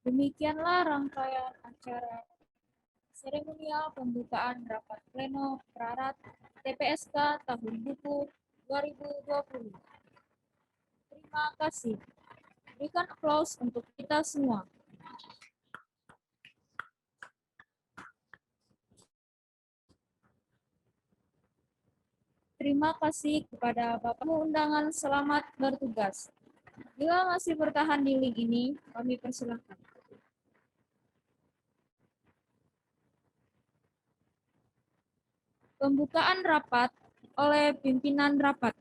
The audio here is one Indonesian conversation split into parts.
Demikianlah rangkaian acara seremonial pembukaan rapat pleno Prarat TPSK tahun buku 2020. Terima kasih. Berikan aplaus untuk kita semua. Terima kasih kepada Bapak undangan, selamat bertugas. Bila masih bertahan di link ini, kami persilahkan. Pembukaan rapat oleh pimpinan rapat.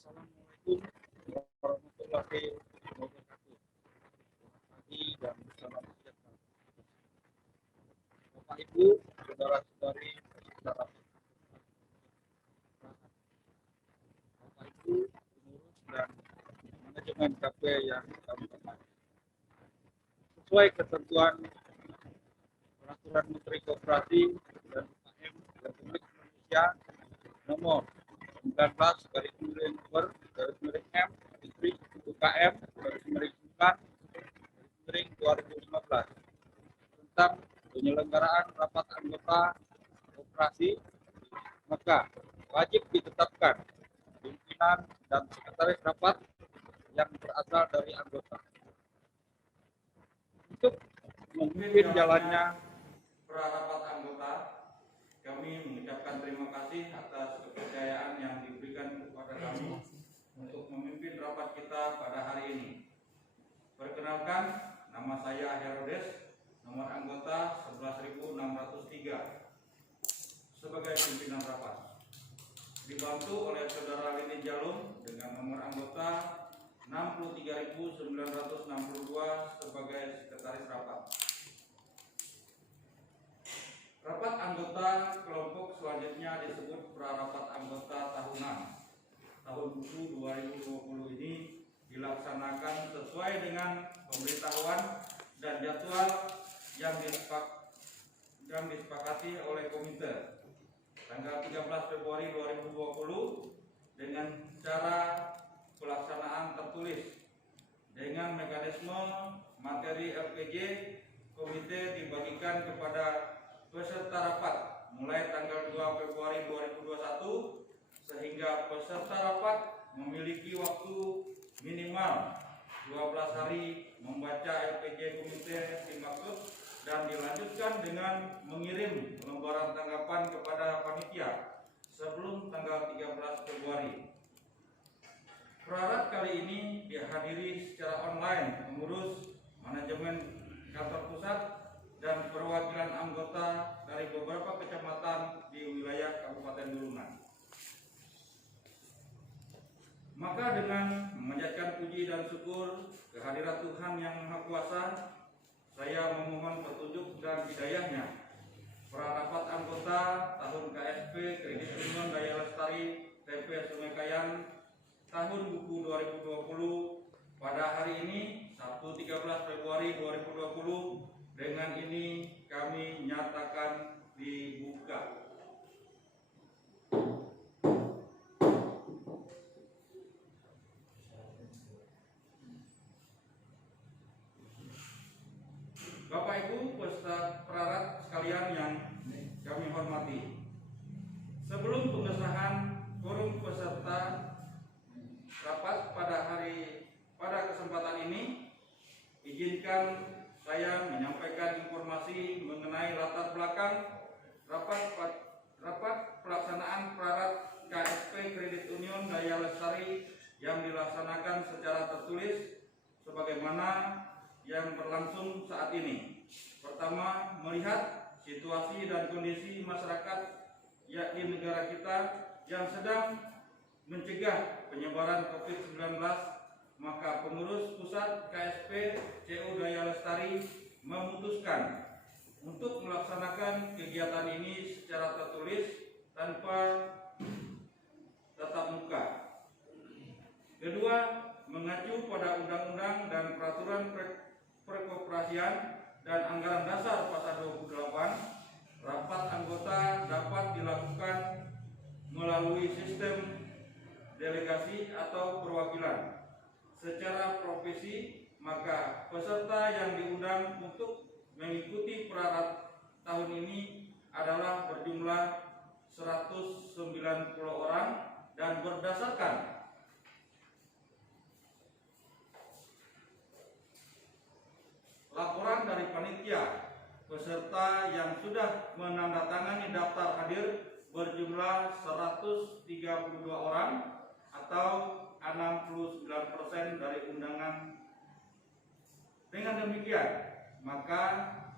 Assalamualaikum warahmatullahi wabarakatuh. Selamat pagi dan salam sejahtera. Bapak Ibu, saudara-saudari peserta rapat. Bapak Ibu, pengurus dan manajemen KP yang kami hormati. Sesuai ketentuan Peraturan Menteri Koperasi dan UKM Republik Indonesia nomor 19/M UKM 2015 tentang penyelenggaraan rapat anggota koperasi, maka wajib ditetapkan pimpinan dan sekretaris rapat yang berasal dari anggota. Untuk memimpin jalannya pra-rapat anggota, kami mengucapkan terima kasih atas kepercayaan yang diberikan kepada kami untuk memimpin rapat kita pada hari ini. Perkenalkan, nama saya Herodes, nomor anggota 11.603 sebagai pimpinan rapat. Dibantu oleh Saudara Lini Jalum dengan nomor anggota 63.962 sebagai sekretaris rapat. Rapat anggota kelompok selanjutnya disebut pra-rapat anggota tahunan. Tahun buku 2020 ini dilaksanakan sesuai dengan pemberitahuan dan jadwal yang disepakati oleh komite tanggal 13 Februari 2020 dengan cara pelaksanaan tertulis dengan mekanisme materi LPJ. Komite dibagikan kepada peserta rapat mulai tanggal 2 Februari 2021 sehingga peserta rapat memiliki waktu minimal 12 hari membaca LPJ komite dimaksud dan dilanjutkan dengan mengirim lembaran tanggapan kepada panitia sebelum tanggal 13 Februari. Prarat kali ini dihadiri secara online pengurus manajemen kantor pusat dan perwakilan anggota dari beberapa kecamatan di wilayah Kabupaten Bulungan. Maka dengan memanjatkan puji dan syukur kehadirat Tuhan Yang Maha Kuasa, saya memohon petunjuk dan hidayahnya. Pra-rapat anggota tahun KSP Kredit Union Daya Lestari TP Sungai Kayan tahun buku 2020 pada hari ini Sabtu 13 Februari 2020 dengan ini kami nyatakan dibuka. Bapak Ibu peserta prarat sekalian yang kami hormati, sebelum pengesahan forum peserta rapat pada kesempatan ini, izinkan saya menyampaikan informasi mengenai latar belakang rapat pelaksanaan prarat KSP Kredit Union Daya Lestari yang dilaksanakan secara tertulis sebagaimana yang berlangsung saat ini. Pertama, melihat situasi dan kondisi masyarakat di negara kita yang sedang mencegah penyebaran COVID-19, maka pengurus pusat KSP CU Daya Lestari memutuskan untuk melaksanakan kegiatan ini secara tertulis tanpa tatap muka. Kedua, mengacu pada undang-undang dan peraturan Perkoperasian dan Anggaran Dasar Pasal 28, rapat anggota dapat dilakukan melalui sistem delegasi atau perwakilan secara profesi. Maka peserta yang diundang untuk mengikuti prarat tahun ini adalah berjumlah 190 orang dan berdasarkan laporan dari panitia, peserta yang sudah menandatangani daftar hadir berjumlah 132 orang atau 69% dari undangan. Dengan demikian, maka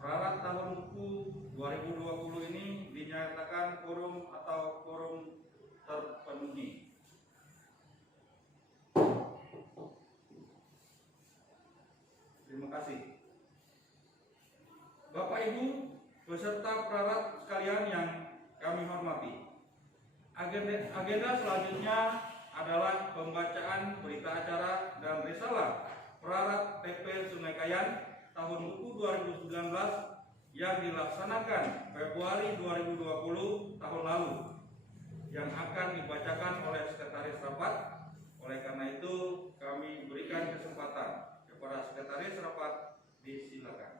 prarat tahun buku 2020 ini dinyatakan quorum atau quorum terpenuhi. Terima kasih. Bapak Ibu beserta prarat sekalian yang kami hormati, agenda selanjutnya adalah pembacaan berita acara dan risalah prarat TP Sungai Kayan tahun buku 2019 yang dilaksanakan Februari 2020 tahun lalu, yang akan dibacakan oleh Sekretaris Rapat. Oleh karena itu kami berikan kesempatan kepada Sekretaris Rapat, disilakan.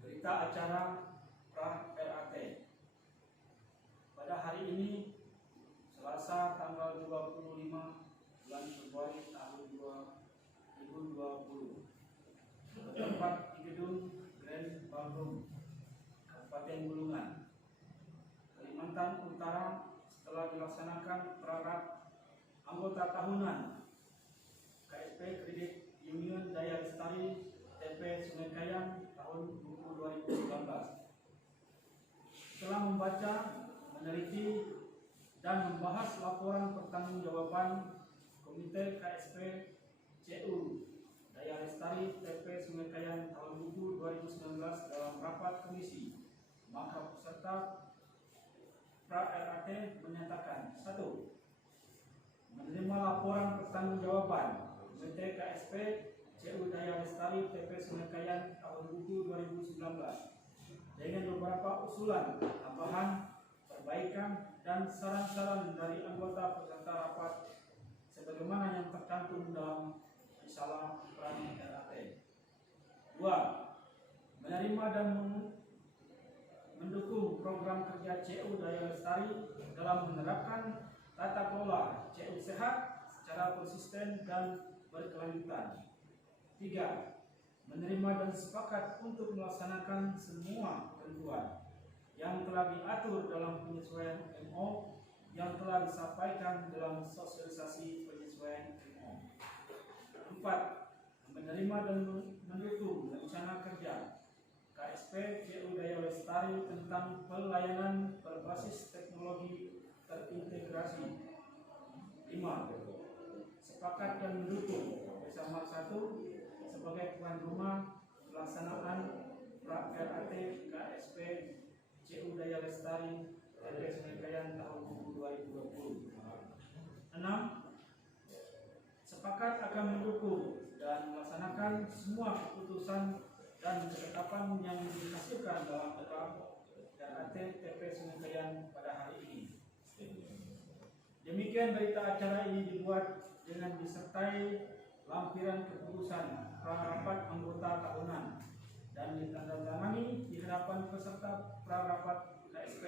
Berita acara pra-RAT pada hari ini, Selasa tanggal 25 bulan Februari tahun 2020, bertempat di gedung Grand Ballroom, Kabupaten Bulungan, Kalimantan Utara, setelah dilaksanakan prarat anggota tahunan KSP Kredit Union Daya Lestari TP Sungai Kayan tahun 2019. Setelah membaca, meneliti, dan membahas laporan pertanggungjawaban Komite KSP CU Daya Lestari TP Sungai Kayan tahun 2019 dalam rapat komisi, maka peserta pra-RAT menyatakan: 1. Menerima laporan pertanggungjawaban Komite KSP CU Daya Lestari TP Sungai Kayan tahun buku 2019 dengan beberapa usulan, tambahan, perbaikan, dan saran-saran dari anggota peserta rapat sebagaimana yang tercantum dalam risalah pra-RAT. 2. Menerima dan mendukung program kerja CU Daya Lestari dalam menerapkan tata kelola CU sehat secara konsisten dan berkelanjutan. 3. Menerima dan sepakat untuk melaksanakan semua ketentuan yang telah diatur dalam penyesuaian MO yang telah disampaikan dalam sosialisasi penyesuaian MO. 4. Menerima dan mendukung rencana kerja KSP CU Daya Lestari tentang pelayanan berbasis teknologi terintegrasi. 5. Sepakat dan mendukung bersama 1 sebagai tuan rumah pelaksanaan pra-RAT KSP CU Daya Lestari TP Sungai Kayan tahun 2020. 6. Sepakat akan mendukung dan melaksanakan semua keputusan dan ketetapan yang dihasilkan dalam RAT TP Sungai Kayan pada hari ini. Demikian berita acara ini dibuat dengan disertai lampiran keputusan pra-rapat anggota tahunan dan ditandatangani di hadapan peserta pra-rapat KSP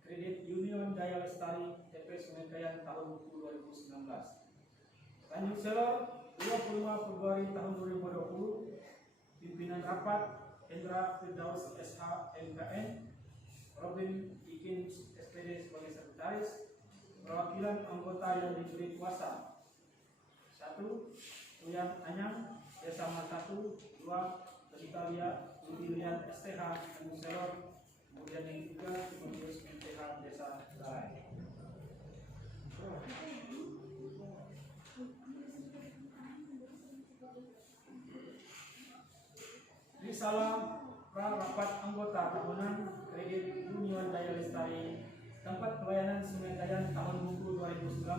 Kredit Union Daya Lestari TP Sungai Kayan tahun 2019. Lanjut Selor 25 Februari tahun 2020, pimpinan rapat Hendra Firdaus SH MKN, Robin Ikin SPD sebagai sekretaris, perwakilan anggota yang diberi kuasa: 1. Uyan Anyang, Desa Matatu. 2. Beritalia Udilian STH Muselor. Kemudian yang ketiga Timotius MTH Desa Galai.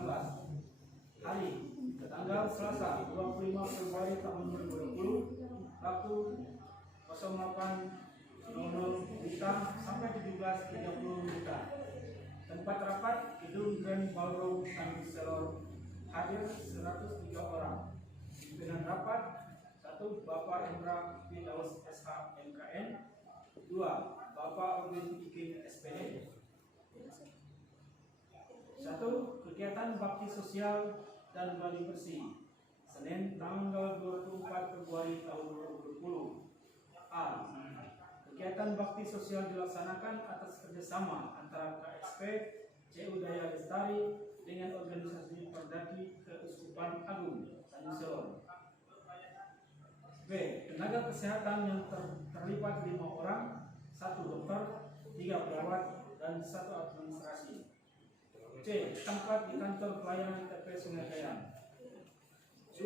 Hari tanggal Selasa 25 Februari tahun 2020 waktu 08.00 WITA sampai 17.30 WITA. Tempat rapat gedung Grand Ballroom Tanjung Selor, hadir 103 orang. Pimpinan rapat: 1. Bapak Hendra Firdaus SH MKN. 2. Bapak Udin Ikin SPD. 1. Kegiatan bakti sosial dan gladi bersih Senin tanggal 24 Februari tahun 2020. A. Kegiatan bakti sosial dilaksanakan atas kerjasama antara KSP CU Daya Lestari dengan organisasi Perdaki Keuskupan Agung Tanjung Selor. B. Tenaga kesehatan yang terlibat 5 orang, 1 dokter, 3 perawat, dan 1 administrasi. C. Tempat di kantor pelayanan TP Sungai Kayang. 2.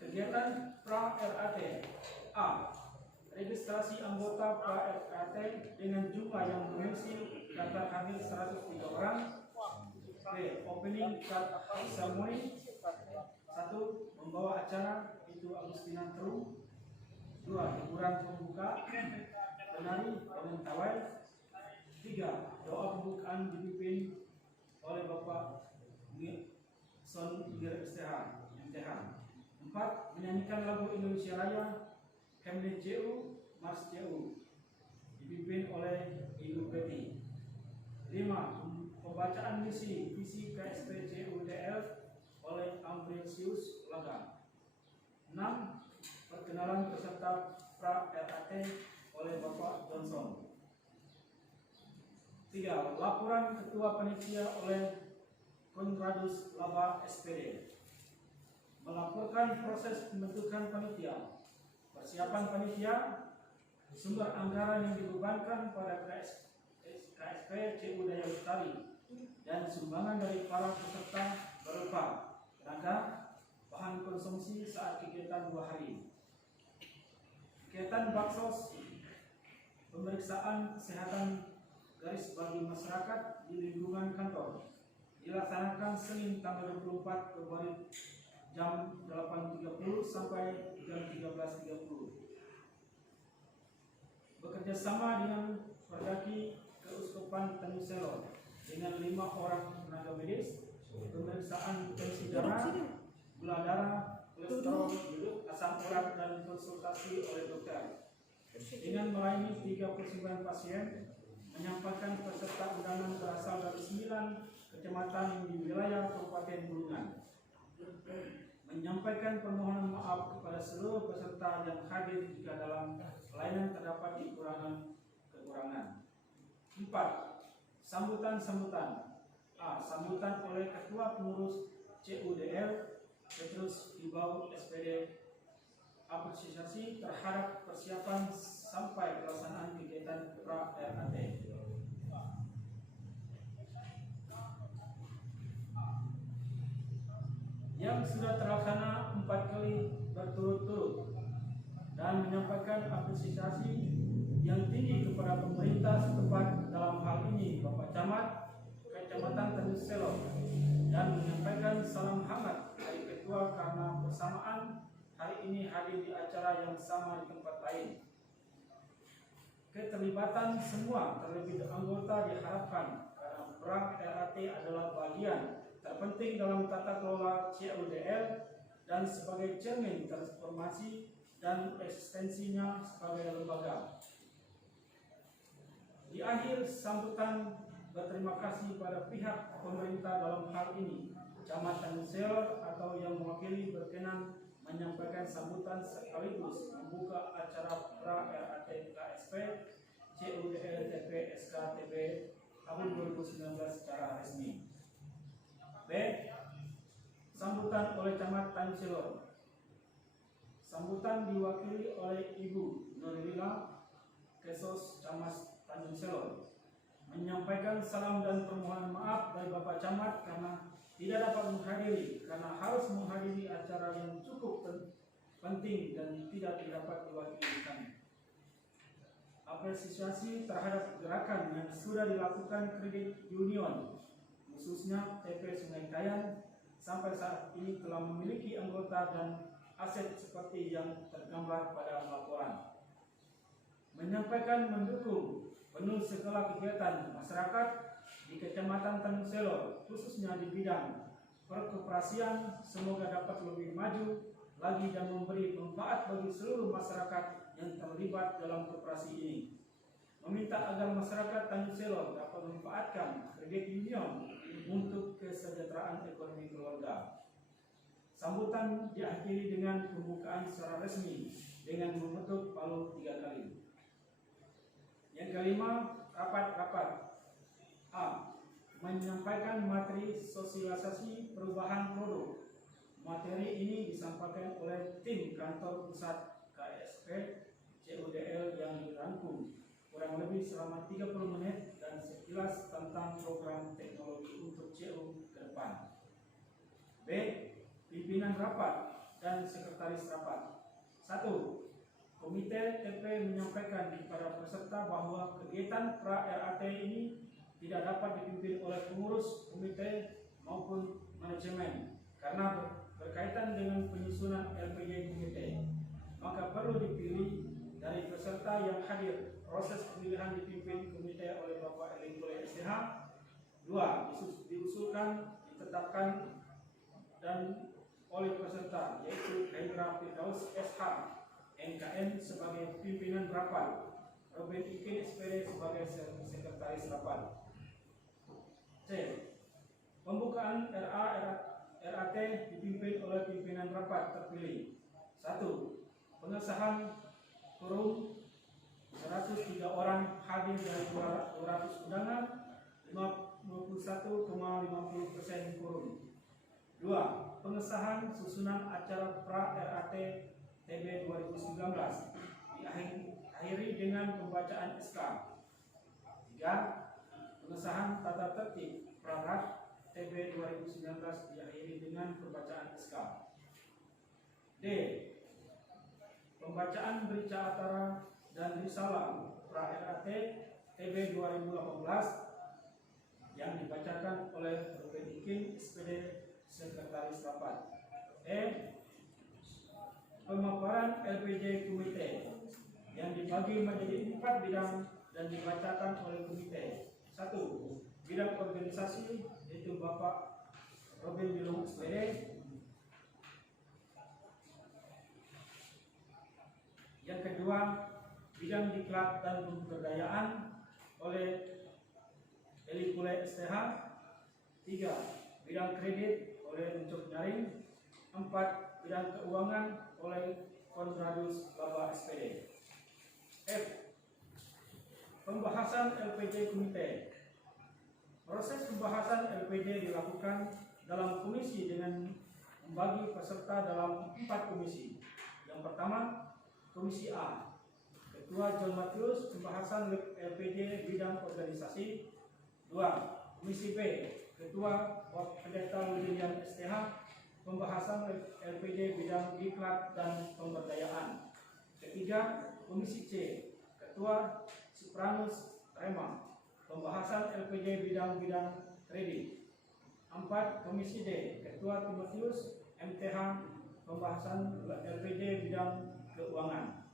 Kegiatan pra-RAT. A. Registrasi anggota pra-RAT dengan jumlah yang mengisi daftar hadir 103 orang. B. Opening card ceremony. 1. Membawa acara itu Agustina Teru. 2. Hiburan pembuka penari dengan tawai. 3. Doa pembukaan dipimpin oleh Bapak Son Iger MTH. 4. Menyanyikan lagu Indonesia Raya Hemnet CU Mars CU dipimpin oleh Ibu Peti. 5. Pembacaan visi KSP CUDL oleh Ambrosius Laga. 6. Perkenalan peserta pra-RAT oleh Bapak Johnson. 3. Laporan Ketua Panitia oleh Konradus Laba SPD. Melaporkan proses pembentukan panitia, persiapan panitia, sumber anggaran yang dibebankan pada KSP CU Daya Lestari, dan sumbangan dari para peserta berupa tenaga, bahan konsumsi saat kegiatan 2 hari. Kegiatan baksos, pemeriksaan kesehatan garis bagi masyarakat di lingkungan kantor dilaksanakan Senin tanggal 24 Februari jam 8.30 sampai jam 13.30. Bekerja sama dengan Perdaki Keuskupan Tanjung Selor dengan 5 orang tenaga medis, pemeriksaan tensi darah, gula darah, kolesterol, asam urat, dan konsultasi oleh dokter. Dengan melayani 39 pasien, menyampaikan peserta undangan berasal dari 9 kecamatan yang di wilayah Kabupaten Bulungan. Menyampaikan permohonan maaf kepada seluruh peserta yang hadir jika dalam pelayanan terdapat kekurangan. 4. Sambutan. A. Sambutan oleh Ketua Pengurus CUDL Petrus Ibau SPD. Apresiasi terhadap persiapan sampai pelaksanaan kegiatan pra-RAT. Yang sudah terlaksana 4 kali berturut-turut dan menyampaikan apresiasi yang tinggi kepada pemerintah setempat, dalam hal ini Bapak Camat Kecamatan Tanjung Selor, dan menyampaikan salam hangat dari Ketua karena bersamaan hari ini hadir di acara yang sama di tempat lain. Keterlibatan semua terlebih anggota diharapkan karena pra-RAT adalah bagian terpenting dalam tata kelola CUDL dan sebagai cermin transformasi dan eksistensinya sebagai lembaga. Di akhir sambutan, berterima kasih pada pihak pemerintah dalam hal ini Camat Tanjung Selor atau yang mewakili berkenan menyampaikan sambutan sekaligus membuka acara pra-RAT KSP CUDL TP SKTB tahun 2019 secara resmi. B. Sambutan oleh Camat Tanjung Selor. Sambutan diwakili oleh Ibu Nurila Kesos Camat Tanjung Selor, menyampaikan salam dan permohonan maaf dari Bapak Camat karena tidak dapat menghadiri karena harus menghadiri acara yang cukup penting dan tidak dapat diwakili kami. Apresiasi terhadap gerakan yang sudah dilakukan Kredit Union khususnya TP Sungai Kayan, sampai saat ini telah memiliki anggota dan aset seperti yang tergambar pada laporan. Menyampaikan mendukung penuh segala kegiatan masyarakat di Kecamatan Tanjung Selor, khususnya di bidang perkoperasian, semoga dapat lebih maju lagi dan memberi manfaat bagi seluruh masyarakat yang terlibat dalam koperasi ini. Meminta agar masyarakat Tanjung Selor dapat memanfaatkan kredit union untuk kesejahteraan ekonomi keluarga. Sambutan diakhiri dengan pembukaan secara resmi dengan mengetuk palu 3 kali. Yang kelima, rapat-rapat. A. Menyampaikan materi sosialisasi perubahan produk. Materi ini disampaikan oleh tim kantor pusat KSP CUDL yang dirangkum kurang lebih selama 30 menit dan sekilas tentang program teknologi untuk CU ke depan. B. Pimpinan rapat dan sekretaris rapat. 1. Komite TP menyampaikan kepada peserta bahwa kegiatan pra-RAT ini tidak dapat dipimpin oleh pengurus komite maupun manajemen karena berkaitan dengan penyusunan LPG komite. Maka perlu dipilih dari peserta yang hadir. Proses pemilihan dipimpin komite oleh Bapak Eli Kule STH. 2. Diusulkan, ditetapkan dan oleh peserta yaitu Hendra Firdaus SH NKN sebagai pimpinan rapat, Robin Ikin SPD sebagai sekretaris rapat. C. Pembukaan RAT dipimpin oleh pimpinan rapat terpilih. 1. Pengesahan quorum 103 orang hadir dari 200 undangan, 51,50% quorum. 2. Pengesahan susunan acara pra-RAT TB 2019 diakhiri dengan pembacaan SK. 3. Pengesahan tata tertib pra-RAT TB 2019 diakhiri dengan pembacaan SK. D. Pembacaan berita acara dan risalah pra-RAT TB 2018 yang dibacakan oleh Ruben Ikin SPD Sekretaris Rapat. E. Pemaparan LPG Komite yang dibagi menjadi 4 bidang dan dibacakan oleh komite. 1. Bidang organisasi yaitu Bapak Robin Bilung SPD. Yang kedua, bidang diklat dan pemberdayaan oleh Eli Kule STH. 3. Bidang kredit oleh Ucup Nyaring. 4. Bidang keuangan oleh Konradus Baba SPD. F. Pembahasan LPG Komite. Proses pembahasan LPG dilakukan dalam komisi dengan membagi peserta dalam 4 komisi. Yang pertama, Komisi A, Ketua John Matius, pembahasan LPG bidang organisasi. 2. Komisi B, Ketua Pendeta William STH, pembahasan LPG bidang diklat dan pemberdayaan. Ketiga, Komisi C, Ketua Supranus Rema, pembahasan LPG bidang-bidang kredit. 4. Komisi D, Ketua Timotius MTH, pembahasan LPG bidang keuangan.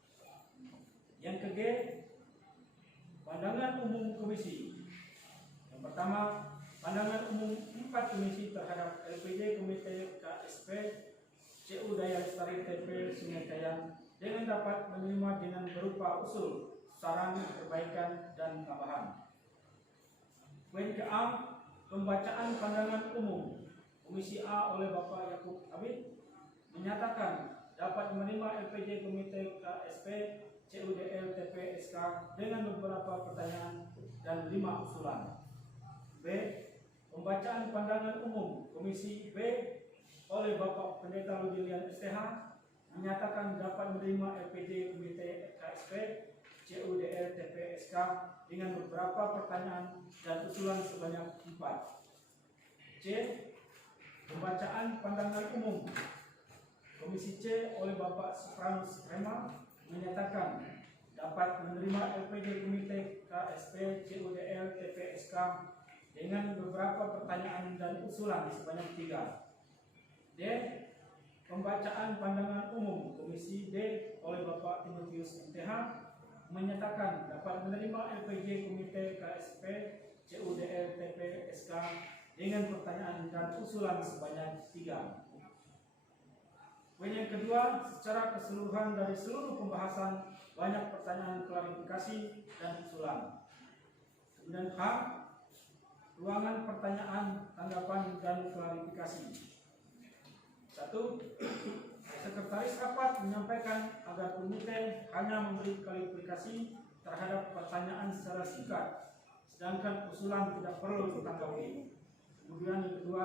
Yang ke G, pandangan umum komisi. Yang pertama, pandangan umum 4 komisi terhadap LPG Komite KSP CU Daya Lestari TP Sungai Kayan dengan dapat menerima dengan berupa usul, saran, perbaikan, dan tambahan. Poin ke-A, pembacaan pandangan umum Komisi A oleh Bapak Yakub Abid menyatakan dapat menerima LPG Komite KSP CUDL TP SK dengan beberapa pertanyaan dan 5 usulan. B. Pembacaan pandangan umum Komisi B oleh Bapak Pendeta Ludilian STH menyatakan dapat menerima LPG Komite KSP CUDL TP SK dengan beberapa pertanyaan dan usulan sebanyak 4. C. Pembacaan pandangan umum Komisi C oleh Bapak Supranus Rema menyatakan dapat menerima LPG Komite KSP CUDL TP SK dengan beberapa pertanyaan dan usulan sebanyak 3. D. Pembacaan pandangan umum Komisi D oleh Bapak Timotius MTH menyatakan dapat menerima LPG Komite KSP CUDL TP SK dengan pertanyaan dan usulan sebanyak 3. Poin yang kedua, secara keseluruhan dari seluruh pembahasan banyak pertanyaan klarifikasi dan usulan. Kemudian H. Ruangan pertanyaan, tanggapan, dan klarifikasi. 1. Sekretaris rapat menyampaikan agar komite hanya memberi klarifikasi terhadap pertanyaan secara singkat, sedangkan usulan tidak perlu ditanggapi. Kemudian yang kedua,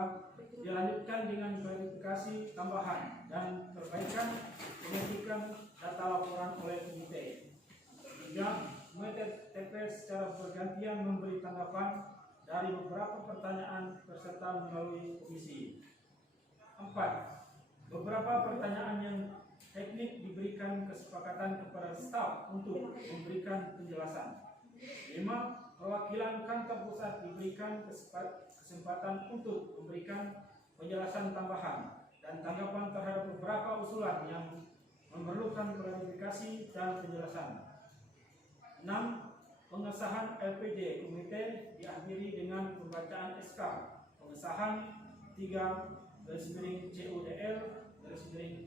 dilanjutkan dengan klarifikasi tambahan dan perbaikan pengetikan data laporan oleh komite. 3. Komite TP secara bergantian memberi tanggapan dari beberapa pertanyaan peserta melalui komisi. 4. Beberapa pertanyaan yang teknik diberikan kesepakatan kepada staf untuk memberikan penjelasan. 5. Perwakilan kantor pusat diberikan kesempatan untuk memberikan penjelasan tambahan dan tanggapan terhadap beberapa usulan yang memerlukan klarifikasi dan penjelasan. 6. Pengesahan LPD komite diakhiri dengan pembacaan SK pengesahan 3 CUDL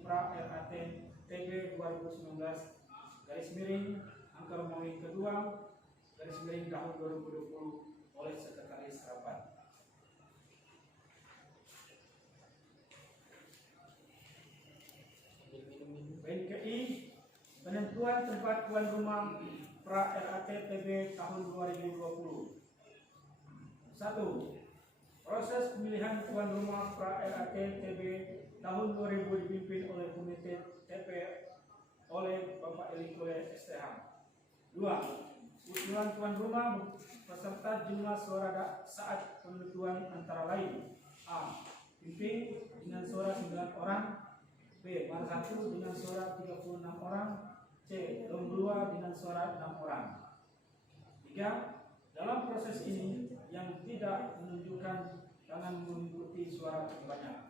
pra RAT TB 2019 angka Romawi kedua tahun 2020 oleh Sekretaris Rapat. PNKI penentuan tempat tuan rumah pra RAT TB tahun 2020. 1. Proses pemilihan tuan rumah pra RAT TB tahun 2000 dipimpin oleh Komite TP oleh Bapak Eli Kule STH. 2. Usulan tuan rumah peserta jumlah suara saat penentuan antara lain: A. Pimpin dengan suara 9 orang, B. Bar 1 dengan suara 36 orang, C. Dom 2 dengan suara 6 orang. 3. Dalam proses ini yang tidak menunjukkan tangan mengikuti suara terbanyak.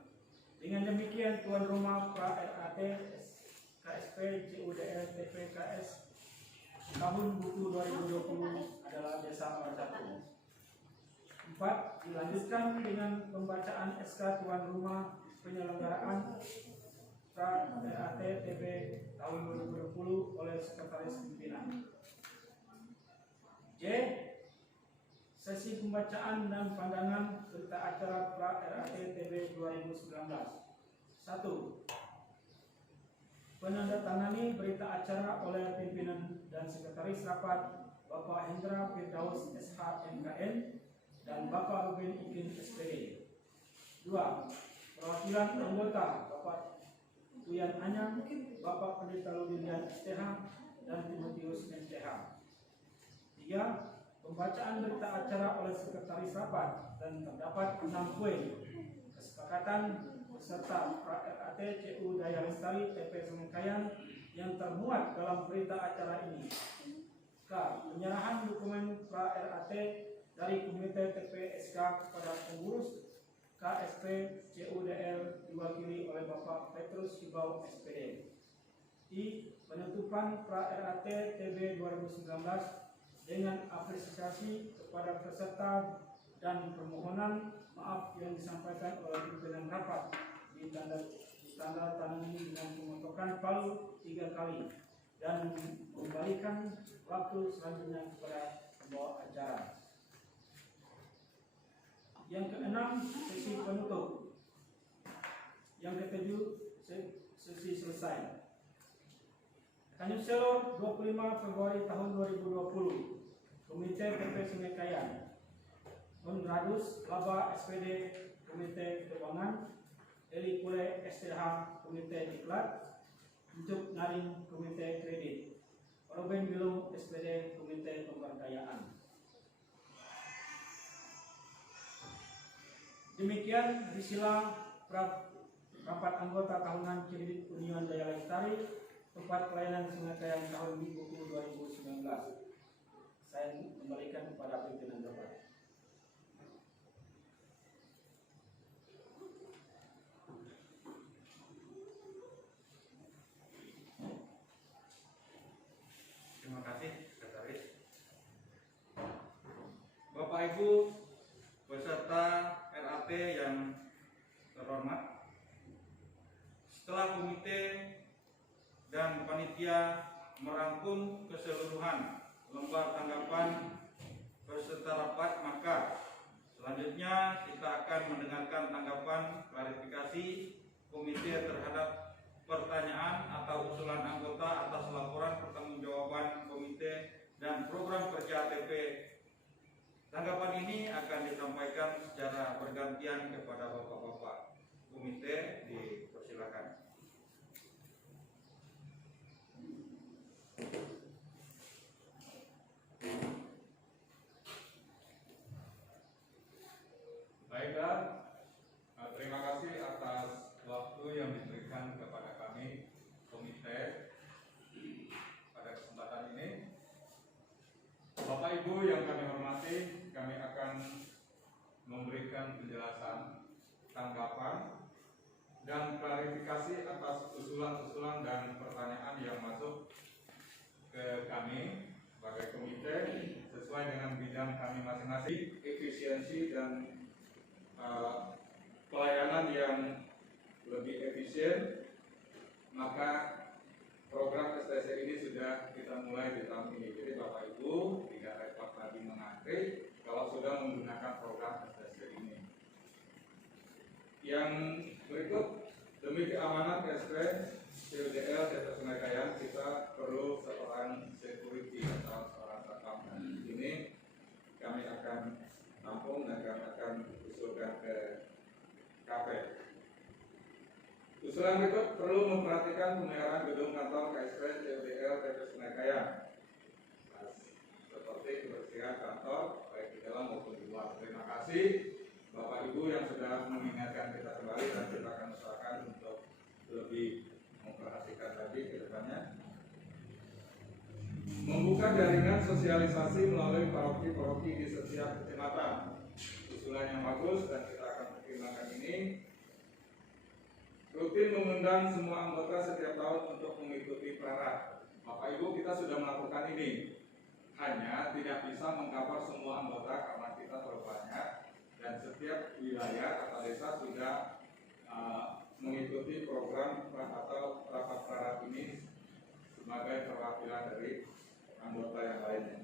Dengan demikian tuan rumah pra RAT KSP CUDL TPKS tahun buku 2020 adalah Desa Bar 1. 4. Dilanjutkan dengan pembacaan SK tuan rumah penyelenggaraan pra RAT TB tahun 2020 oleh Sekretaris Pimpinan. J. Sesi pembacaan dan pandangan berita acara pra RAT TB 2019. 1. Penandatangani berita acara oleh pimpinan dan sekretaris rapat Bapak Hendra Firdaus SH MKN dan Bapak Ruben Ikin SPD. 2. Perwakilan anggota Bapak Tuyan Anyang, Bapak Pendeta Ludilian STH dan Timotius MTH. 3. Pembacaan berita acara oleh sekretaris rapat dan terdapat 6 poin kesepakatan beserta pra RAT CU Daya Lestari TP Semengkayan yang termuat dalam berita acara ini. K. Penyerahan dokumen pra RAT dari Komite TP SK kepada pengurus KSP CUDL diwakili oleh Bapak Petrus Hibau SPD. I. Penutupan pra RAT TB 2019 dengan apresiasi kepada peserta dan permohonan maaf yang disampaikan oleh pimpinan rapat ditandatangani dengan pemotokan palu 3 kali dan membalikan waktu selanjutnya kepada pembawa acara. Yang keenam, sesi penutup. Yang ketujuh, sesi selesai. Kanyuselor 25 Februari tahun 2020. Komite TP Semengkayan. Honradus Laba SPD Komite Keuangan. Eli Kule STH Komite Diklat. Untuk Naring Komite Kredit. Ruben Bilung SPD Komite Pemberdayaan. Demikian disila rapat anggota tahunan Kredit Union Daya Lestari tempat pelayanan Semengkayan tahun buku 2019. Saya kembalikan kepada pimpinan rapat. Bapak Ibu beserta RAT yang terhormat, setelah komite dan panitia merangkum keseluruhan lembar tanggapan peserta rapat, maka selanjutnya kita akan mendengarkan tanggapan klarifikasi komite terhadap pertanyaan atau usulan anggota atas laporan pertanggungjawaban komite dan program kerja ATP. Tanggapan ini akan disampaikan secara bergantian kepada bapak-bapak komite. Dipersilakan. Baiklah, terima kasih atas waktu yang diberikan kepada kami komite pada kesempatan ini. Bapak Ibu yang kami hormati, kami akan memberikan penjelasan, tanggapan, dan klarifikasi atas usulan-usulan dan pertanyaan yang masuk ke kami sebagai komite sesuai dengan bidang kami masing-masing, efisiensi dan pelayanan yang lebih efisien. Maka program STC ini sudah kita mulai di tahun ini. Jadi Bapak Ibu tidak repot lagi mengantri kalau sudah menggunakan program STC ini. Yang berikut, demi keamanan SP CUDL Desa Sungai Kayan, kita perlu seorang security atau seorang satpam. Ini kami akan tampung dan kami akan usulkan ke KP. Usulan berikut, perlu memperhatikan pemeliharaan gedung kantor KSP CUDL Desa Sungai Kayan, seperti kebersihan kantor baik di dalam maupun di luar. Terima kasih Bapak Ibu yang sudah mengingatkan kita kembali, dan kita akan usahakan untuk lebih memperhatikan lagi ke depannya. Membuka jaringan sosialisasi melalui paroki-paroki di setiap kecamatan. Usulan yang bagus dan kita akan pertimbangkan ini. Rutin mengundang semua anggota setiap tahun untuk mengikuti prarat. Bapak Ibu, kita sudah melakukan ini. Hanya tidak bisa mengcover semua anggota karena kita terlalu banyak, dan setiap wilayah atau desa sudah mengikuti program atau rapat prarat ini sebagai perwakilan dari anggota yang lainnya.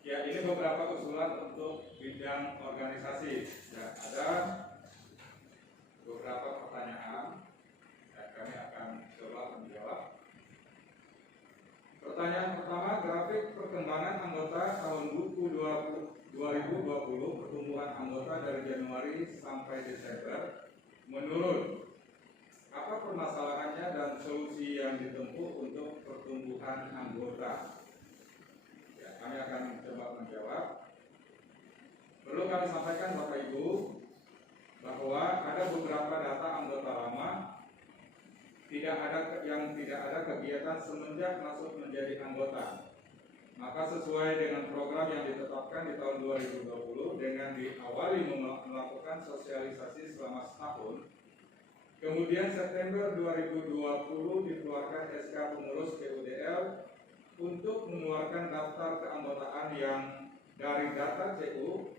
Ya, ini beberapa usulan untuk bidang organisasi. Ya, ada beberapa pertanyaan dan kami akan coba menjawab. Pertanyaan pertama, grafik perkembangan anggota tahun buku 2020, pertumbuhan anggota dari Januari sampai Desember menurun. Apa permasalahannya dan solusi yang ditempuh untuk pertumbuhan anggota? Ya, kami akan coba menjawab. Perlu kami sampaikan Bapak Ibu bahwa ada beberapa data anggota lama yang tidak ada kegiatan semenjak masuk menjadi anggota. Maka sesuai dengan program yang ditetapkan di tahun 2020 dengan diawali melakukan sosialisasi selama setahun. Kemudian September 2020 dikeluarkan SK pengurus PUDL untuk mengeluarkan daftar keanggotaan yang dari data CU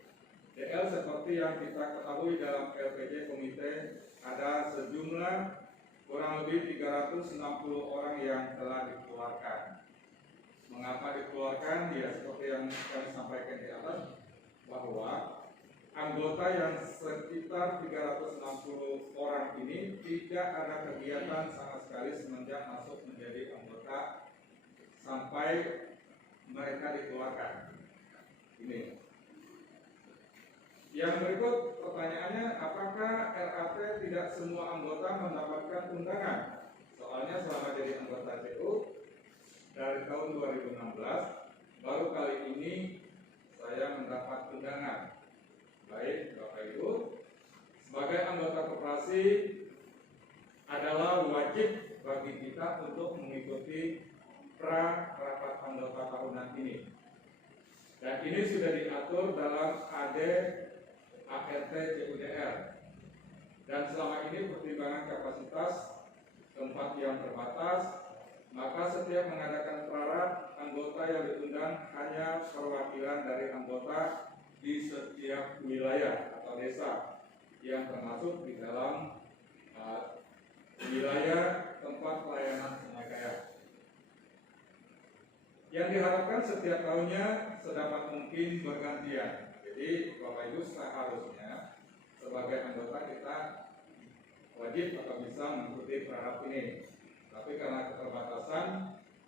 DL seperti yang kita ketahui dalam LPJ komite ada sejumlah kurang lebih 360 orang yang telah dikeluarkan. Mengapa dikeluarkan? Ya, seperti yang kami sampaikan di atas, bahwa anggota yang sekitar 360 orang ini tidak ada kegiatan sama sekali semenjak masuk menjadi anggota sampai mereka dikeluarkan. Ini. Yang berikut pertanyaannya, apakah RAT tidak semua anggota mendapatkan undangan? Soalnya selama jadi anggota CU dari tahun 2016 baru kali ini saya mendapat undangan. Baik Bapak Ibu, sebagai anggota koperasi adalah wajib bagi kita untuk mengikuti rapat anggota tahunan ini. Dan ini sudah diatur dalam AD ART CUDL. Dan selama ini pertimbangan kapasitas tempat yang terbatas, maka setiap mengadakan prarat, anggota yang diundang hanya perwakilan dari anggota di setiap wilayah atau desa yang termasuk di dalam wilayah tempat pelayanan Sungai Kayak. Yang diharapkan setiap tahunnya sedapat mungkin bergantian. Jadi Bapak Ibu seharusnya sebagai anggota kita wajib atau bisa mengikuti prarab ini. Tapi karena keterbatasan,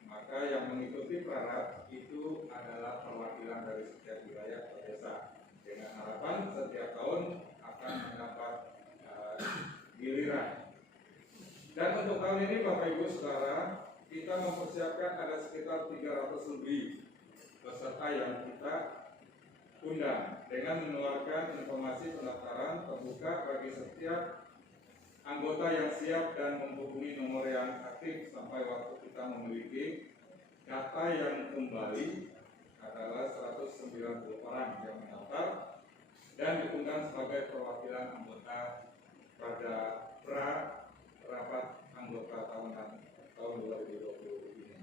maka yang mengikuti prarab itu adalah perwakilan dari setiap wilayah atau desa. Dengan harapan setiap tahun akan mendapat giliran. Dan untuk tahun ini Bapak Ibu Saudara, kita mempersiapkan ada sekitar 300 lebih peserta yang kita undang dengan mengeluarkan informasi pendaftaran terbuka bagi setiap anggota yang siap dan menghubungi nomor yang aktif sampai waktu kita memiliki data yang kembali adalah 190 orang yang mendaftar dan diundang sebagai perwakilan anggota pada rapat anggota tahunan tahun 2020 ini.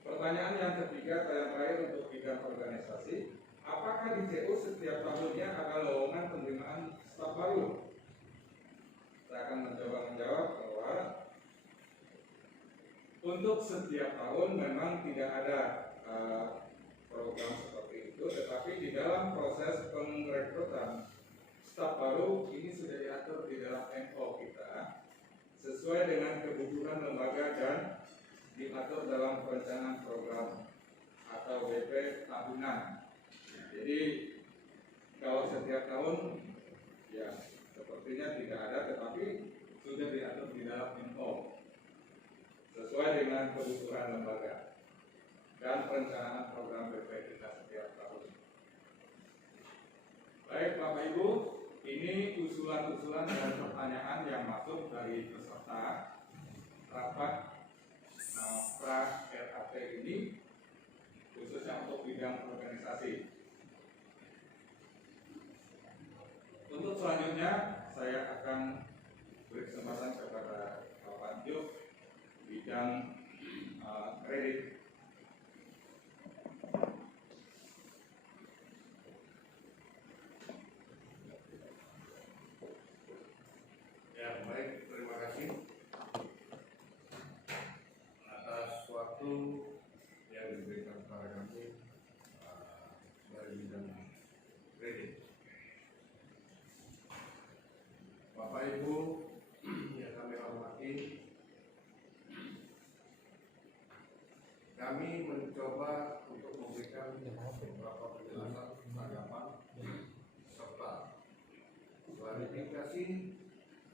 Pertanyaan yang ketiga yang terakhir untuk bidang organisasi, apakah di CU setiap tahunnya ada lowongan penerimaan staf baru? Saya akan mencoba menjawab bahwa untuk setiap tahun memang tidak ada program seperti itu, tetapi di dalam proses pengrekrutan staf baru ini sudah diatur di dalam MO kita sesuai dengan kebutuhan lembaga dan diatur dalam perencanaan program atau BP tahunan. Jadi kalau setiap tahun ya sepertinya tidak ada, tetapi sudah diatur di dalam MO sesuai dengan kebutuhan lembaga dan perencanaan program BP kita setiap tahun. Baik Bapak Ibu, ini usulan-usulan dan pertanyaan yang masuk dari peserta rapat pra-RAT ini, khususnya untuk bidang organisasi. Untuk selanjutnya, saya akan beri kesempatan kepada Bapak Juk, bidang kredit. Ya, baik, terima kasih atas waktu yang diberikan kepada kami dari bidang kredit. Bapak Ibu yang kami hormati, kami mencoba untuk memberikan beberapa penjelasan tanggapan serta klarifikasi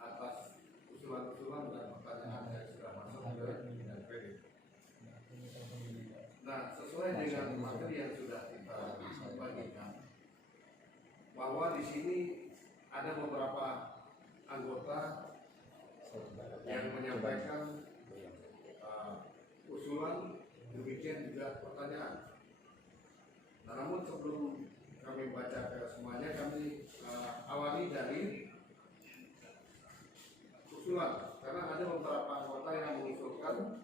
atas usulan-usulan dan pertanyaan yang sudah masuk ke bidang kredit. Nah, sesuai dengan materi yang sudah kita bagikan, bahwa di sini ada beberapa anggota yang menyampaikan usulan, demikian juga pertanyaan. Nah, namun sebelum kami baca ke semuanya, kami awali dari usulan, karena ada beberapa anggota yang mengusulkan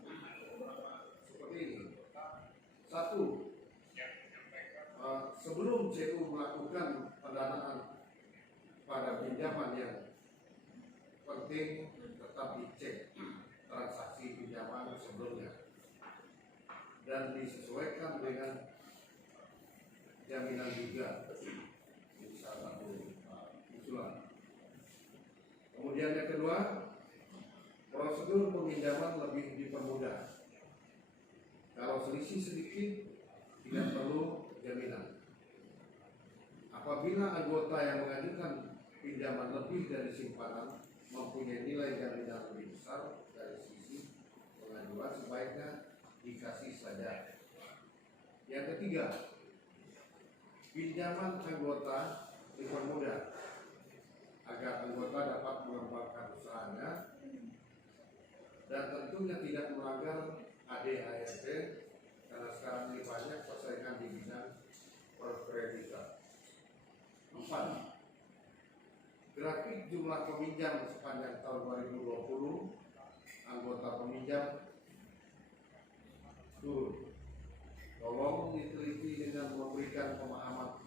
seperti ini. Satu, sebelum CU melakukan pendanaan pada pinjaman yang penting, tetap dicek transaksi pinjaman sebelumnya dan disesuaikan dengan jaminan juga. Ini salah satu usulan. Kemudian yang kedua, prosedur peminjaman lebih dipermudah. Kalau selisih sedikit, tidak perlu jaminan. Apabila anggota yang mengajukan pinjaman lebih dari simpanan mempunyai nilai jaminan lebih besar dari sisi pengajuan, sebaiknya dikasih saja. Yang ketiga, pinjaman anggota dipermudah agar anggota dapat mengembangkan usahanya dan tentunya tidak melanggar ADART, karena sekarang ini banyak persaingan di bidang perkreditan. 4. Grafik jumlah peminjam sepanjang tahun 2020, anggota peminjam turun. Tolong diteliti dengan memberikan pemahaman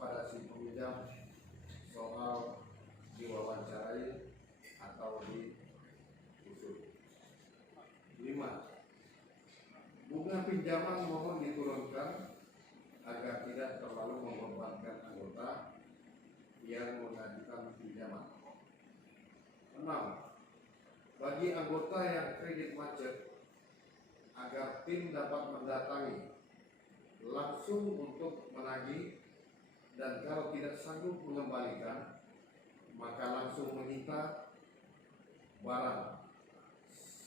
membebankan anggota yang mengajukan pinjaman. 6. Bagi anggota yang kredit macet, agar tim dapat mendatangi langsung untuk menagih, dan kalau tidak sanggup mengembalikan, maka langsung menyita barang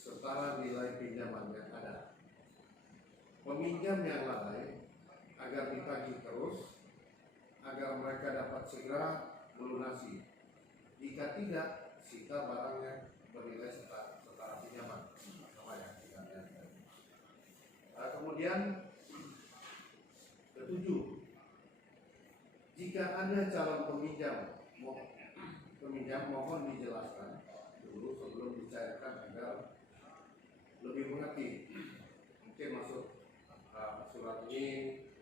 setara nilai pinjaman yang ada. Peminjam yang lalai agar ditagih terus, agar mereka dapat segera melunasi. Jika tidak, sita barangnya bernilai setara pinjaman. Sama ya, kemudian ketujuh, jika ada calon peminjam mohon dijelaskan dulu sebelum dicairkan agar lebih mengerti. Mungkin maksud surat ini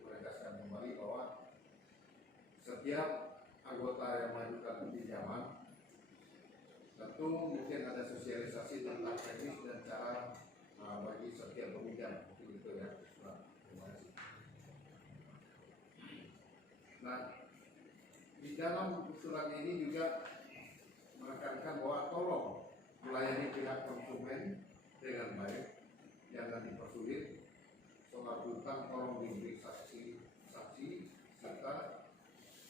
menegaskan kembali bahwa setiap anggota yang mengajukan pinjaman tentu mungkin ada sosialisasi tentang teknis dan cara bagi setiap peminjam. Mungkin itu ya. Terima kasih. Nah, di dalam usulan ini juga menekankan bahwa tolong melayani pihak konsumen dengan baik, jangan dipersulit. Soal hutang tolong diberi saksi serta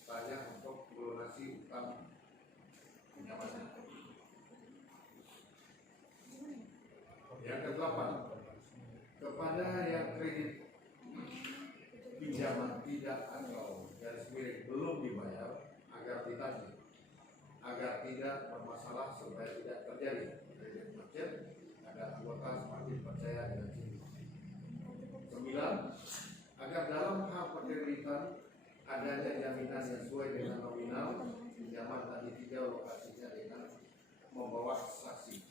tanya untuk melunasi hutang pinjaman. Yang ke-8, kepada yang kredit pinjaman tidak atau garis miring belum dibayar, agar ditagih, agar tidak bermasalah supaya tidak terjadi kredit macet, agar anggota semakin percaya dengan sistem. 9. Agar dalam hal penerbitan adanya jaminan yang sesuai dengan nominal pinjaman dan ditinjau lokasinya dengan membawa saksi.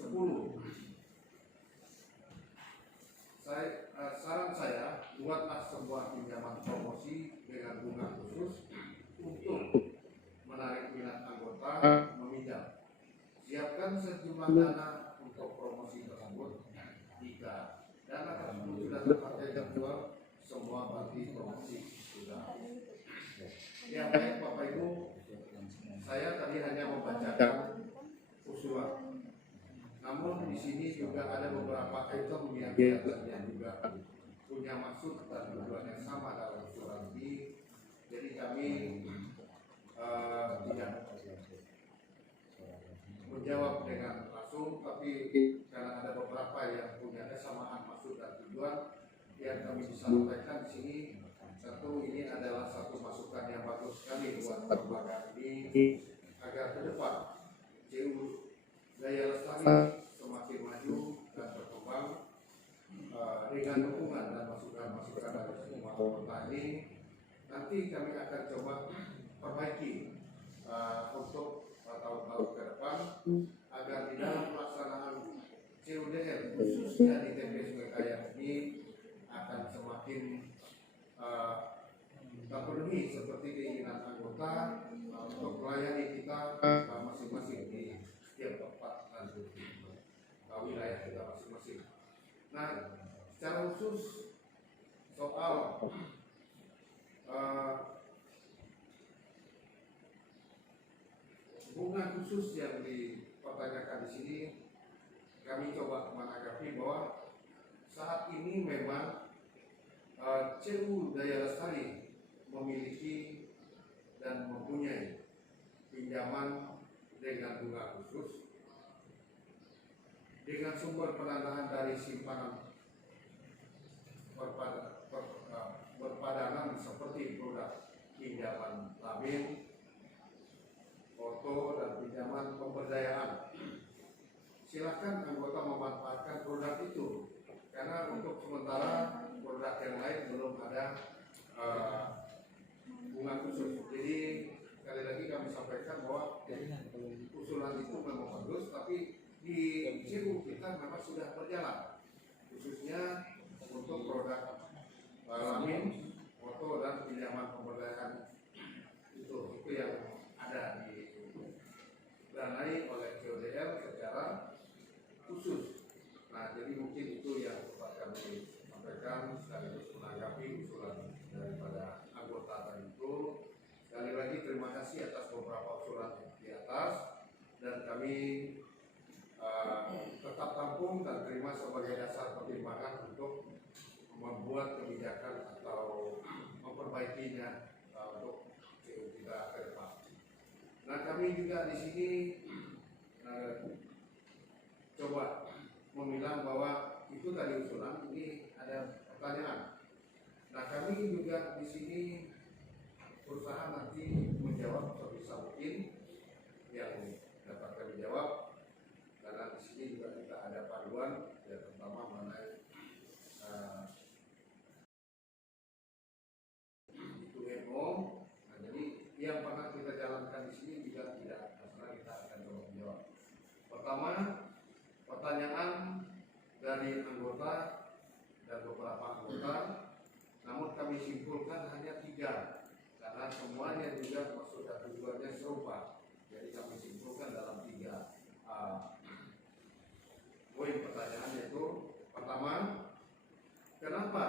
10. Saran saya, buatlah sebuah pinjaman promosi dengan bunga khusus untuk menarik minat anggota meminjam. Siapkan sejumlah dana untuk promosi tersebut. Jika dana tersebut sudah terpakai terjual, semua berarti promosi sudah. Ya, baik Bapak Ibu, saya tadi hanya membacakan usulan. Namun di sini juga ada beberapa item yang juga punya maksud dan tujuan yang sama dalam usulan ini. Jadi kami tidak menjawab dengan langsung, tapi karena ada beberapa yang punya kesamaan maksud dan tujuan yang kami bisa sampaikan di sini, tentu ini adalah satu masukan yang bagus sekali buat lembaga ini agar ke depan CU Daya Lestari semakin maju dan berkembang dengan dukungan dan masukan-masukan dari semua anggota ini. Nanti kami akan coba perbaiki untuk tahun-tahun ke depan agar di dalam pelaksanaan CUDL khususnya di TPS Mekayang ini akan semakin terpenuhi seperti keinginan anggota untuk melayani kita masing-masing di setiap tempat dan wilayah kita masing-masing. Nah, secara khusus soal bunga khusus yang dipertanyakan di sini, kami coba menanggapi bahwa saat ini memang CU Daya Lestari memiliki dan mempunyai pinjaman dengan bunga khusus dengan sumber pendanaan dari simpanan berpadanan seperti produk pinjaman labil, foto, dan pinjaman pemberdayaan. Silakan anggota memanfaatkan produk itu, karena untuk sementara produk yang lain belum ada bunga khusus. Jadi sekali lagi kami sampaikan bahwa usulan itu memang bagus, tapi di CU kita memang sudah berjalan, khususnya untuk produk lamin, foto, dan pinjaman pemberdayaan itu yang ada didanai oleh CODL secara khusus. Nah, jadi mungkin itu yang dapat kami sampaikan sekaligus menanggapi usulan daripada klarifikasi atas beberapa usulan di atas, dan kami tetap tampung dan terima sebagai dasar pertimbangan untuk membuat kebijakan atau memperbaikinya untuk CU kita ke depan. Nah, kami juga di sini coba memilah bahwa itu tadi usulan, ini ada pertanyaan. Nah, kami juga di sini berusaha nanti menjawab sebisa mungkin yang dapat kami jawab, karena di sini juga kita ada panduan ya, terutama mengenai itu MO. Nah, jadi yang pernah kita jalankan di sini juga tidak, karena kita akan coba menjawab. Pertama, pertanyaan dari anggota dan beberapa anggota, namun kami simpulkan hanya 3 karena semuanya juga maksud dan tujuannya serupa. Jadi kami simpulkan dalam 3 poin pertanyaan, yaitu pertama, kenapa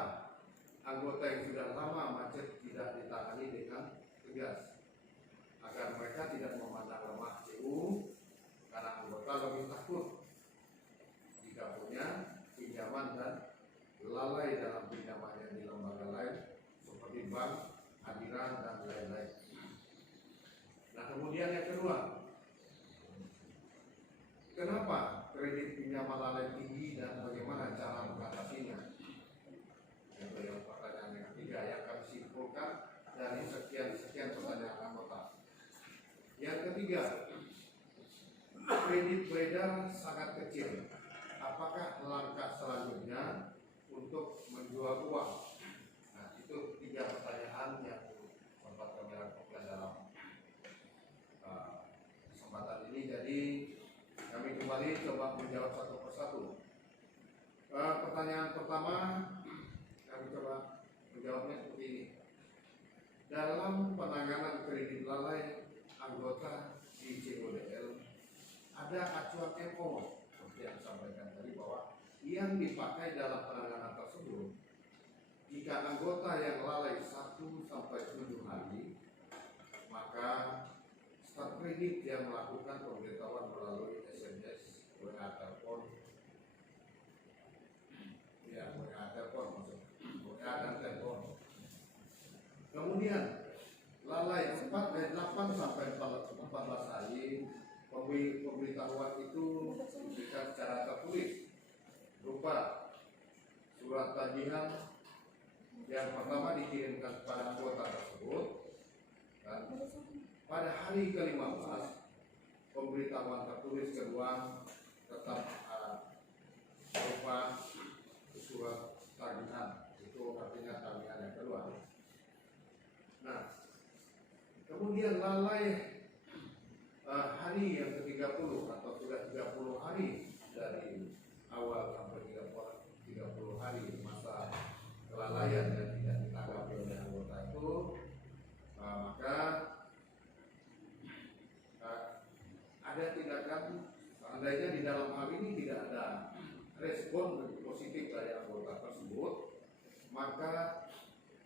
anggota yang sudah lama macet tidak ditangani dengan tegas agar mereka tidak memandang lemah CU, karena anggota lebih takut jika punya pinjaman dan lalai dalam pinjamannya di lembaga lain seperti bank, hadiran, dan lain-lain. Nah, kemudian yang kedua, kenapa kredit pinjaman lalai tinggi dan bagaimana cara mengatasinya? Itu yang pertanyaan yang ketiga yang kami simpulkan dari sekian pertanyaan anggota. Yang ketiga, kredit beredar sangat kecil. Apakah langkah selanjutnya untuk menjual uang? Nah, itu 3 pertanyaan yang sempat kami lakukan dalam kesempatan ini. Jadi kami kembali coba menjawab satu persatu. Pertanyaan pertama kami coba menjawabnya seperti ini. Dalam penanganan kredit lalai anggota di CODL ada acuan MO seperti yang disampaikan tadi, bahwa yang dipakai dalam penanganan tersebut, jika anggota yang lalai 1 sampai 7 hari, maka staf kredit yang melakukan pemberitahuan melalui SMS, WA telepon, WA dan telepon. Kemudian lalai 8 sampai 14 hari, pemberitahuan itu diberikan secara tertulis berupa surat tagihan yang pertama dikirimkan kepada anggota tersebut, dan pada hari ke-15 pemberitahuan tertulis kedua tetap berupa surat tagihan, itu artinya tagihan yang kedua. Nah, kemudian lalai hari yang ke-30 atau sudah 30 hari dari awal sampai 30 hari masa kelalaian yang tidak ditanggapi oleh anggota itu, maka ada tindakan. Seandainya di dalam hal ini tidak ada respon positif dari anggota tersebut, maka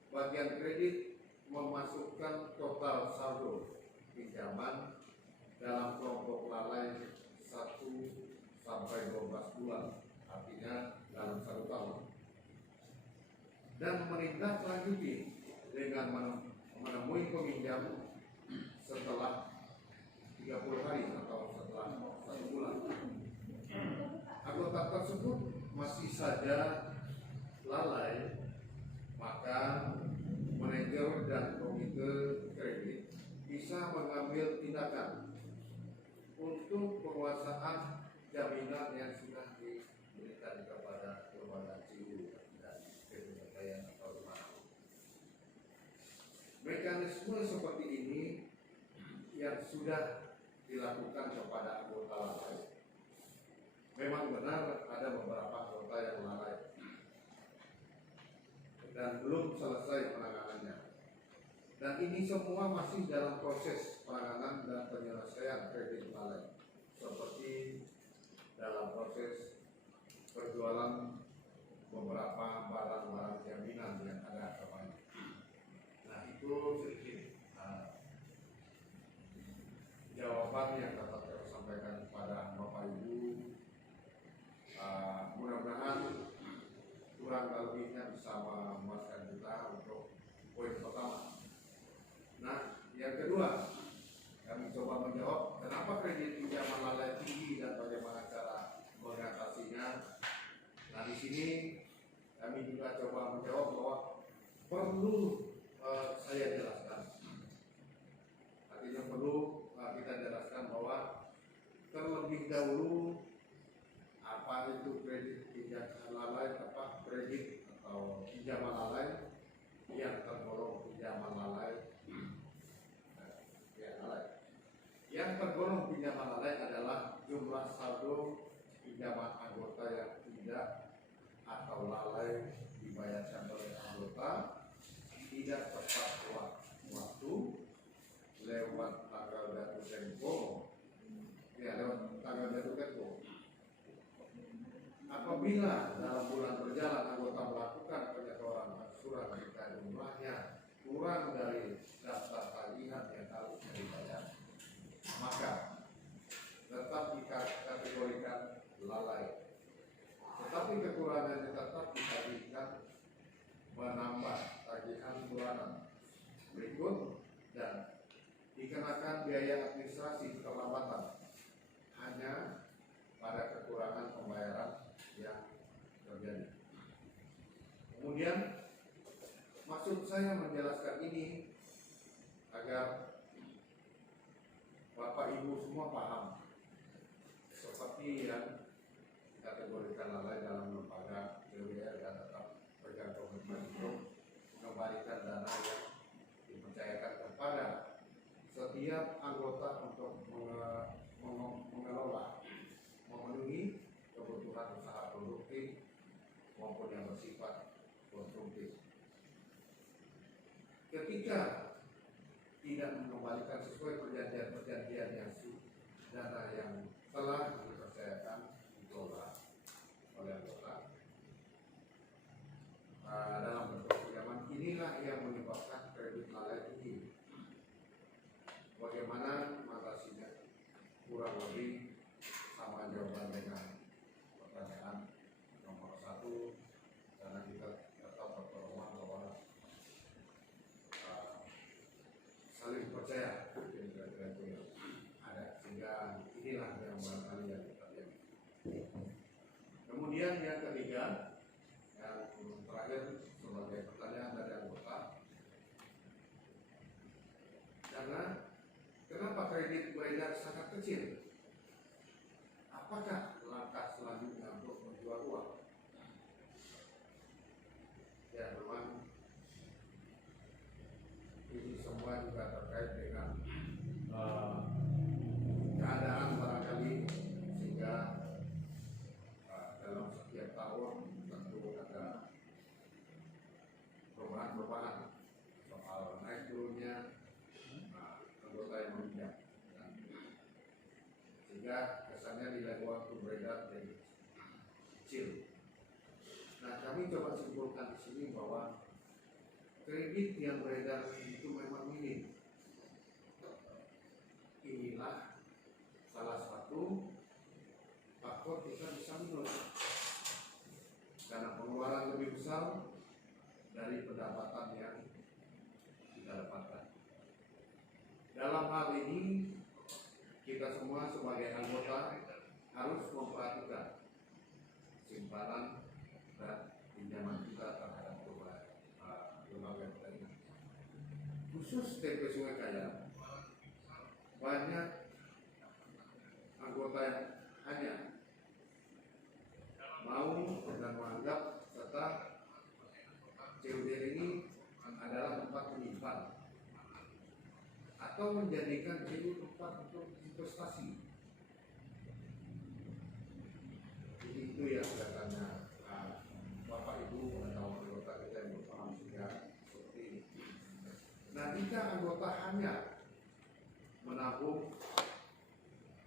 bagian kredit memasukkan total saldo pinjaman dalam kelompok lalai 1 sampai 12 bulan, artinya dalam 1 tahun, dan menindaklanjuti dengan menemui peminjam setelah 30 hari atau setelah 1 bulan. Anggota tersebut masih saja lalai, maka manajer dan komite kredit bisa mengambil tindakan untuk penguasaan jaminan yang sudah diberikan kepada lembaga CU dan penyelesaian atau rumah. Mekanisme seperti ini yang sudah dilakukan kepada anggota lalai. Memang benar ada beberapa anggota yang lalai dan belum selesai penanganannya. Dan ini semua masih dalam proses penanganan dan penyelesaian kredit lalai, seperti dalam proses perjualan beberapa barang-barang jaminan yang ada kemarin. Nah, itu sedikit apabila dalam bulan berjalan anggota melakukan penyetoran surat jika jumlahnya kurang dari daftar tagihan yang harus dibayar, maka tetap dikategorikan lalai. Tetapi kekurangannya tetap ditagihkan menambah tagihan bulanan berikut dan dikenakan biaya administrasi keterlambatan hanya pada kekurangan pembayaran yang terjadi. Kemudian maksud saya menjelaskan ini agar Bapak Ibu semua paham seperti yang dikategorikan lalai dalam lembaga BUMN dan tetap pegang komitmen untuk mengembalikan dana yang dipercayakan kepada setiap anggota untuk mengelola, memenuhi kebutuhan usaha produktif maupun yang bersifat konsumtif. Ketika tidak mengembalikan sesuai perjanjian yang dana yang telah dipercayakan dikelola oleh anggota dalam bentuk pinjaman, inilah yang menyebabkan kredit lalai tinggi. Bagaimana mengatasinya? Kurang lebih sama jawaban dengan pertanyaan nomor 1, karena kita tetap berpedoman bahwa saling percaya kira-kira itu yang ada, sehingga inilah yang barangkali yang terjadi. Kemudian yang ketiga, yang terakhir sebagai pertanyaan dari anggota, karena kenapa kredit beredar sangat kecil? Apakah langkah selanjutnya untuk menjual uang? Ya, memang ini semua juga terkait dengan keadaan barangkali, sehingga dalam setiap tahun tentu ada perubahan-perubahan soal naik turunnya anggota yang meminjam, sehingga kesannya nilai uang itu beredar jadi kecil. Nah, kami coba simpulkan di sini bahwa kredit yang beredar itu memang minim. Inilah salah satu faktor kita bisa minus, karena pengeluaran lebih besar dari pendapatan yang kita dapatkan. Dalam hal ini kita semua sebagai anggota harus memperhatikan simpanan dan pinjaman kita terhadap lembaga ini. Khusus TP Sungai Kaya, banyak anggota yang hanya mau dan menganggap serta CUDR ini adalah tempat menyimpan atau menjadikan itu tempat untuk investasi. Jadi itu yang kelihatannya Bapak Ibu atau anggota kita yang berpaham sehingga seperti ini. Nah, jika anggota hanya menabung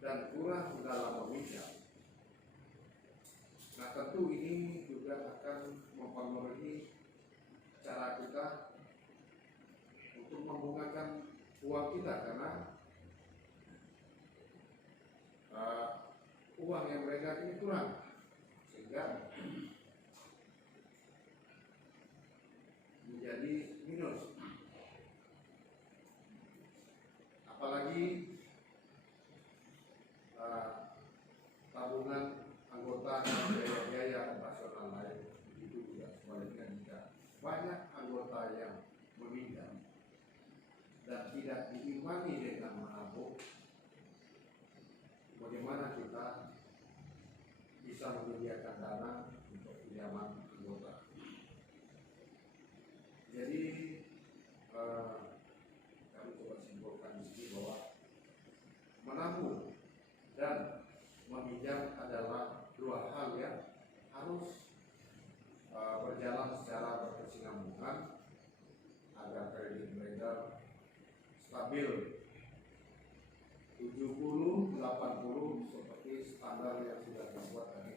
dan kurang dalam meminjam, nah tentu ini juga akan mempengaruhi cara kita untuk membungkakan uang kita, karena uang yang mereka ini kurang, sehingga menjadi minus. Apalagi tabungan anggota dan biaya-biaya operasional lain itu juga sebaliknya, jika banyak anggota yang meminjam dan tidak diimbangi dengan menabung, bagaimana kita bisa menyediakan dana untuk pinjaman anggota. Jadi kami coba simpulkan di sini bahwa menabung dan meminjam adalah dua hal yang harus berjalan secara berkesinambungan agar kredit beredar stabil 70-80 seperti standar yang sudah dibuat dari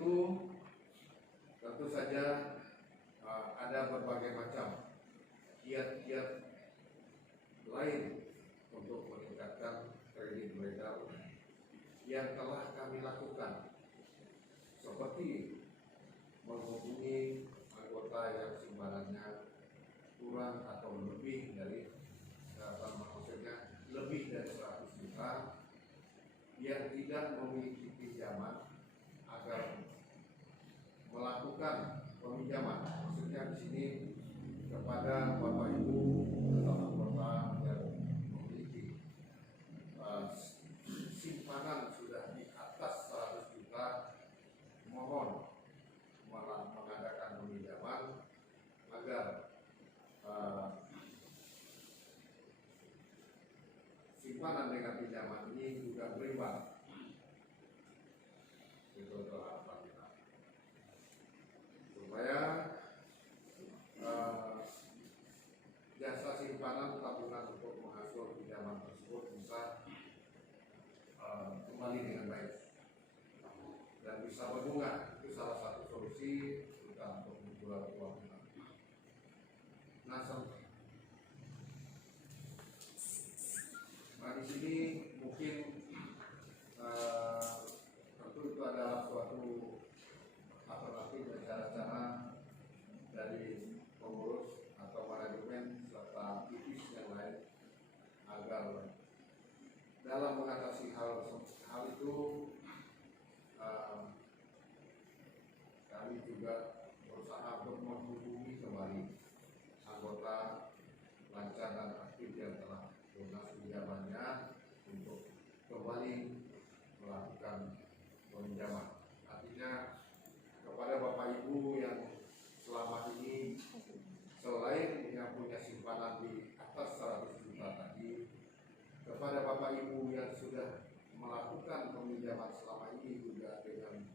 itu tentu saja ada berbagai macam kiat-kiat lain untuk meningkatkan kredit beredar yang telah kami lakukan, seperti menghubungi anggota yang simpanannya kurang atau lebih dari maksudnya lebih dari 100 juta yang tidak memiliki pinjaman agar melakukan peminjaman. Maksudnya di sini kepada Bapak Ibu atau anggota yang memiliki simpanan sudah di atas 100 juta, mohon mengadakan peminjaman agar simpanan dengan pinjaman ini juga berimbang. Itu harapan kita, supaya jasa simpanan tabungan untuk mengasuh pinjaman tersebut bisa kembali dengan baik dan bisa berbunga. Itu salah satu solusi kita untuk menjual uang kita. Nah, di sini mungkin tentu itu adalah suatu alternatif dan cara-cara dari pengurus atau manajemen serta aktivis yang lain agar dalam mengatasi hal itu kami juga berusaha untuk menghubungi kembali anggota lancar dan aktif yang telah lunas pinjamannya untuk kembali melakukan peminjaman. Artinya kepada Bapak Ibu yang selama ini selain yang punya simpanan di atas 100 juta tadi, kepada Bapak Ibu yang sudah melakukan peminjaman selama ini juga dengan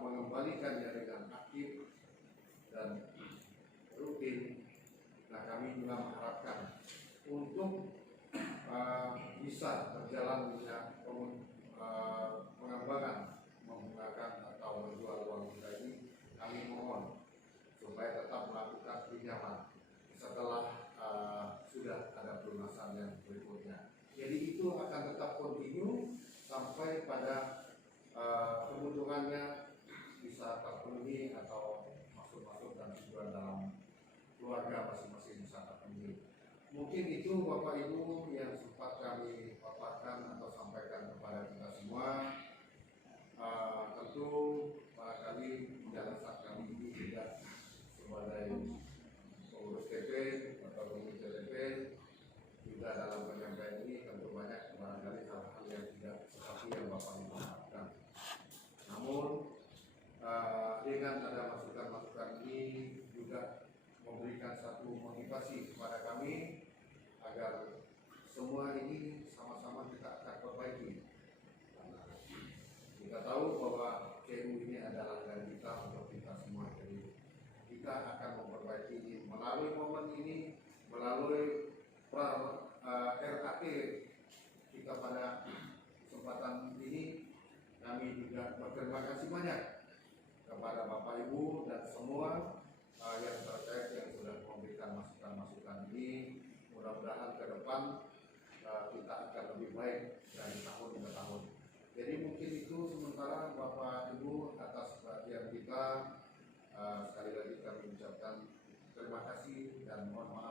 mengembalikannya dengan aktif dan rutin. Nah, kami juga mengharapkan untuk bisa berjalannya pengembangan menggunakan atau menjual uang kita ini, kami mohon supaya tetap melakukan pinjaman setelah sudah ada pelunasan yang berikutnya. Jadi itu akan tetap kontinu sampai pada kebutuhannya bisa terpenuhi atau masuk dan tujuan dalam keluarga masing-masing bisa terpenuhi. Mungkin itu Bapak Ibu yang sempat kami paparkan atau sampaikan kepada kita semua. Tentu barangkali pada saat kami ini tidak sebagai pengurus TP atau pengurus TP juga dalam penyampaian ini tentu banyak barangkali hal-hal yang tidak seperti yang Bapak Ibu harapkan. Namun dengan ada masukan-masukan ini juga memberikan satu motivasi kepada kami agar semua ini sama-sama kita akan perbaiki. Kita tahu bahwa CU ini adalah langganan kita untuk kita semua, jadi kita akan memperbaiki ini melalui momen ini, melalui RAT kita pada kesempatan ini. Kami juga berterima kasih banyak kepada Bapak Ibu dan semua yang terkait yang sudah memberikan masukan-masukan ini. Mudah-mudahan ke depan kita akan lebih baik dari tahun ke tahun. Jadi mungkin itu sementara Bapak Ibu atas perhatian kita. Sekali lagi kami ucapkan terima kasih dan mohon maaf